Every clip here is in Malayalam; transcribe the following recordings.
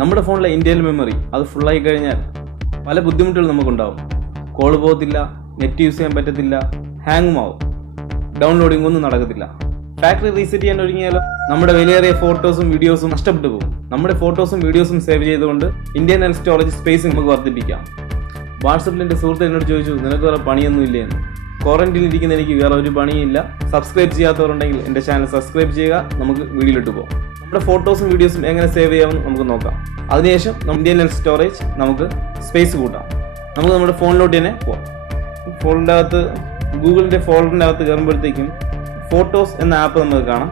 നമ്മുടെ ഫോണിലെ ഇന്ത്യൻ മെമ്മറി അത് ഫുള്ളായി കഴിഞ്ഞാൽ പല ബുദ്ധിമുട്ടുകൾ നമുക്കുണ്ടാവും. കോൾ പോകത്തില്ല, നെറ്റ് യൂസ് ചെയ്യാൻ പറ്റത്തില്ല, ഹാങ്ങും ആവും, ഡൗൺലോഡിംഗ് ഒന്നും നടക്കത്തില്ല. ഫാക്ടറി റീസെറ്റ് ചെയ്യാൻ ഒരുങ്ങിയാലോ നമ്മുടെ വിലയേറിയ ഫോട്ടോസും വീഡിയോസും നഷ്ടപ്പെട്ടു പോകും. നമ്മുടെ ഫോട്ടോസും വീഡിയോസും സേവ് ചെയ്തുകൊണ്ട് ഇന്റർണൽ സ്റ്റോറേജ് സ്പേസ് നമുക്ക് വർദ്ധിപ്പിക്കാം. വാട്സപ്പിൽ എൻ്റെ സുഹൃത്ത് എന്നോട് ചോദിച്ചു, നിനക്ക് വേറെ പണിയൊന്നും ഇല്ലേ എന്ന്. ക്വാറന്റൈനിൽ ഇരിക്കുന്ന എനിക്ക് വേറെ ഒരു പണിയില്ല. സബ്സ്ക്രൈബ് ചെയ്യാത്തവരുണ്ടെങ്കിൽ എൻ്റെ ചാനൽ സബ്സ്ക്രൈബ് ചെയ്യുക. നമുക്ക് വീഡിയോയിലിട്ട് പോകാം. നമ്മുടെ ഫോട്ടോസും വീഡിയോസും എങ്ങനെ സേവ് ചെയ്യാമെന്ന് നമുക്ക് നോക്കാം. അതിനുശേഷം ഇന്റർണൽ സ്റ്റോറേജ് നമുക്ക് സ്പേസ് കൂട്ടാം. നമുക്ക് നമ്മുടെ ഫോണിലോട്ട് തന്നെ പോകാം. ഫോണിൻ്റെ അകത്ത് ഗൂഗിളിൻ്റെ ഫോൾഡറിൻ്റെ അകത്ത് കയറുമ്പോഴത്തേക്കും ഫോട്ടോസ് എന്ന ആപ്പ് നമുക്ക് കാണാം.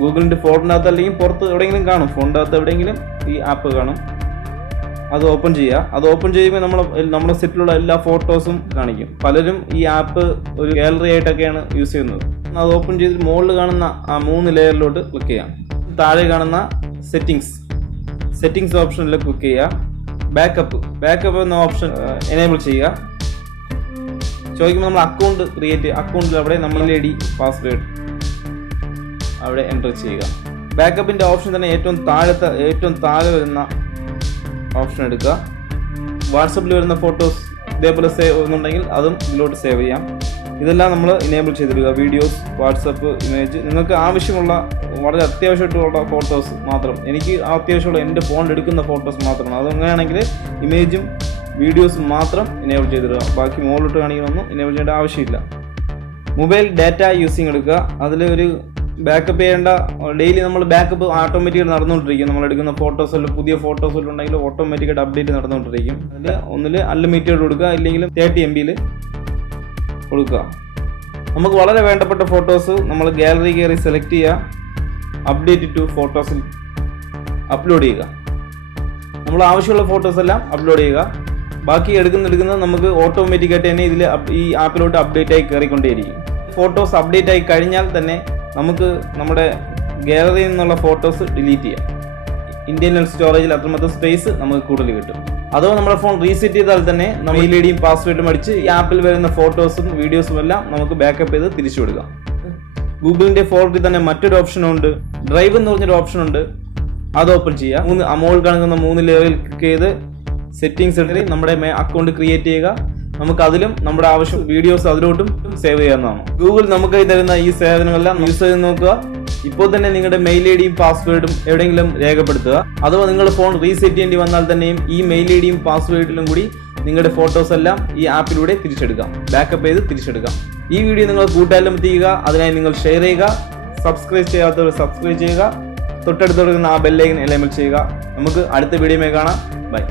ഗൂഗിളിൻ്റെ ഫോൾഡറിൻ്റെ അകത്ത് അല്ലെങ്കിൽ പുറത്ത് എവിടെയെങ്കിലും കാണും. ഫോണിൻ്റെ അകത്ത് എവിടെയെങ്കിലും ഈ ആപ്പ് കാണും. അത് ഓപ്പൺ ചെയ്യുക. അത് ഓപ്പൺ ചെയ്യുമ്പോൾ നമ്മുടെ സെറ്റിലുള്ള എല്ലാ ഫോട്ടോസും കാണിക്കും. പലരും ഈ ആപ്പ് ഒരു ഗാലറി ആയിട്ടൊക്കെയാണ് യൂസ് ചെയ്യുന്നത്. അത് ഓപ്പൺ ചെയ്ത് മുകളിൽ കാണുന്ന ആ 3 ലെയറിലോട്ട് ക്ലിക്ക് ചെയ്യാം. താഴെ കാണുന്ന സെറ്റിംഗ്സ് ഓപ്ഷനിൽ ക്ലിക്ക് ചെയ്യുക. ബാക്കപ്പ് എന്ന ഓപ്ഷൻ എനേബിൾ ചെയ്യുക. ചോദിക്കുമ്പോൾ നമ്മൾ അക്കൗണ്ടിൽ അവിടെ നമ്മൾ ഐഡി പാസ്വേഡ് അവിടെ എൻ്റർ ചെയ്യുക. ബാക്കപ്പിൻ്റെ ഓപ്ഷൻ തന്നെ ഏറ്റവും താഴെ വരുന്ന ഓപ്ഷൻ എടുക്കുക. വാട്സപ്പിൽ വരുന്ന ഫോട്ടോസ് ഇതേപോലെ സേവ് ചെയ്യുന്നുണ്ടെങ്കിൽ അതും ഇതിലോട്ട് സേവ് ചെയ്യാം. ഇതെല്ലാം നമ്മൾ ഇനേബിൾ ചെയ്തിരിക്കുക. വീഡിയോസ്, വാട്സപ്പ്, ഇമേജ്, നിങ്ങൾക്ക് ആവശ്യമുള്ള വളരെ അത്യാവശ്യമായിട്ടുള്ള ഫോട്ടോസ് മാത്രം. എനിക്ക് അത്യാവശ്യമുള്ള എൻ്റെ ഫോണിൽ എടുക്കുന്ന ഫോട്ടോസ് മാത്രമാണ്. അതങ്ങനെയാണെങ്കിൽ ഇമേജും വീഡിയോസും മാത്രം ഇനേബിൾ ചെയ്തിടുക. ബാക്കി മുകളിലോട്ട് കാണിക്കണമെന്നും ഇനേബിൾ ചെയ്യേണ്ട ആവശ്യമില്ല. മൊബൈൽ ഡാറ്റ യൂസിങ് എടുക്കുക. അതിൽ ഒരു ബാക്കപ്പ് ചെയ്യേണ്ട ഡെയിലി നമ്മൾ ബാക്കപ്പ് ഓട്ടോമാറ്റിക്കായിട്ട് നടന്നുകൊണ്ടിരിക്കും. നമ്മൾ എടുക്കുന്ന ഫോട്ടോസെല്ലാം പുതിയ ഫോട്ടോസെല്ലാം ഉണ്ടെങ്കിൽ ഓട്ടോമാറ്റിക്കായിട്ട് അപ്ഡേറ്റ് നടന്നുകൊണ്ടിരിക്കും. അതിൽ ഒന്നിൽ അൺലിമിറ്റഡ് കൊടുക്കുക, ഇല്ലെങ്കിൽ 30 MB കൊടുക്കുക. നമുക്ക് വളരെ വേണ്ടപ്പെട്ട ഫോട്ടോസ് നമ്മൾ ഗാലറി കയറി സെലക്ട് ചെയ്യുക. അപ്ഡേറ്റ് ടു ഫോട്ടോസിൽ അപ്ലോഡ് ചെയ്യുക. നമ്മൾ ആവശ്യമുള്ള ഫോട്ടോസ് എല്ലാം അപ്ലോഡ് ചെയ്യുക. ബാക്കി എടുക്കുന്നത് നമുക്ക് ഓട്ടോമാറ്റിക്കായിട്ട് തന്നെ ഇതിൽ ഈ ആപ്പിലോട്ട് അപ്ഡേറ്റ് ആയി കയറിക്കൊണ്ടേയിരിക്കും. ഫോട്ടോസ് അപ്ഡേറ്റ് ആയി കഴിഞ്ഞാൽ തന്നെ നമുക്ക് നമ്മുടെ ഗാലറിയിൽ നിന്നുള്ള ഫോട്ടോസ് ഡിലീറ്റ് ചെയ്യാം. ഇന്റർണൽ സ്റ്റോറേജിൽ അത്രമാത്രം സ്പേസ് നമുക്ക് കൂടുതൽ കിട്ടും. അഥവാ നമ്മുടെ ഫോൺ റീസെറ്റ് ചെയ്താൽ തന്നെ നമ്മൾ മെയിൽ ഐഡിയും പാസ്വേഡും അടിച്ച് ഈ ആപ്പിൽ വരുന്ന ഫോട്ടോസും വീഡിയോസും എല്ലാം നമുക്ക് ബാക്കപ്പ് ചെയ്ത് തിരിച്ചു കൊടുക്കാം. ഗൂഗിളിൻ്റെ ഫോൾഡറിൽ തന്നെ മറ്റൊരു ഓപ്ഷനുണ്ട്, ഡ്രൈവ് എന്ന് പറഞ്ഞൊരു ഓപ്ഷനുണ്ട്. അത് ഓപ്പൺ ചെയ്യുക. മുകളിൽ കാണുന്ന 3 ലെയറിൽ ക്ലിക്ക് ചെയ്ത് സെറ്റിംഗ്സ് എടുത്ത് നമ്മുടെ അക്കൗണ്ട് ക്രിയേറ്റ് ചെയ്യുക. നമുക്ക് അതിലും നമ്മുടെ ആവശ്യം വീഡിയോസ് അതിലോട്ടും സേവ് ചെയ്യാവുന്നതാണ്. ഗൂഗിൾ നമുക്ക് തരുന്ന ഈ സേവനങ്ങളെല്ലാം യൂസ് ചെയ്ത് നോക്കുക. ഇപ്പോൾ തന്നെ നിങ്ങളുടെ മെയിൽ ഐഡിയും പാസ്വേഡും എവിടെയെങ്കിലും രേഖപ്പെടുത്തുക. അഥവാ നിങ്ങളുടെ ഫോൺ റീസെറ്റ് ചെയ്യേണ്ടി വന്നാൽ തന്നെയും ഈ മെയിൽ ഐഡിയും പാസ്വേഡിലും കൂടി നിങ്ങളുടെ ഫോട്ടോസ് എല്ലാം ഈ ആപ്പിലൂടെ തിരിച്ചെടുക്കാം, ബാക്കപ്പ് ചെയ്ത് തിരിച്ചെടുക്കാം. ഈ വീഡിയോ നിങ്ങൾ കൂട്ടുകാരിലും എത്തിക്കുക. അതിനായി നിങ്ങൾ ഷെയർ ചെയ്യുക. സബ്സ്ക്രൈബ് ചെയ്യാത്തവർ സബ്സ്ക്രൈബ് ചെയ്യുക. തൊട്ടടുത്ത് കൊടുക്കുന്ന ആ ബെല്ലൈക്കൻ എനേബിൾ ചെയ്യുക. നമുക്ക് അടുത്ത വീഡിയോയിൽ കാണാം. ബൈ.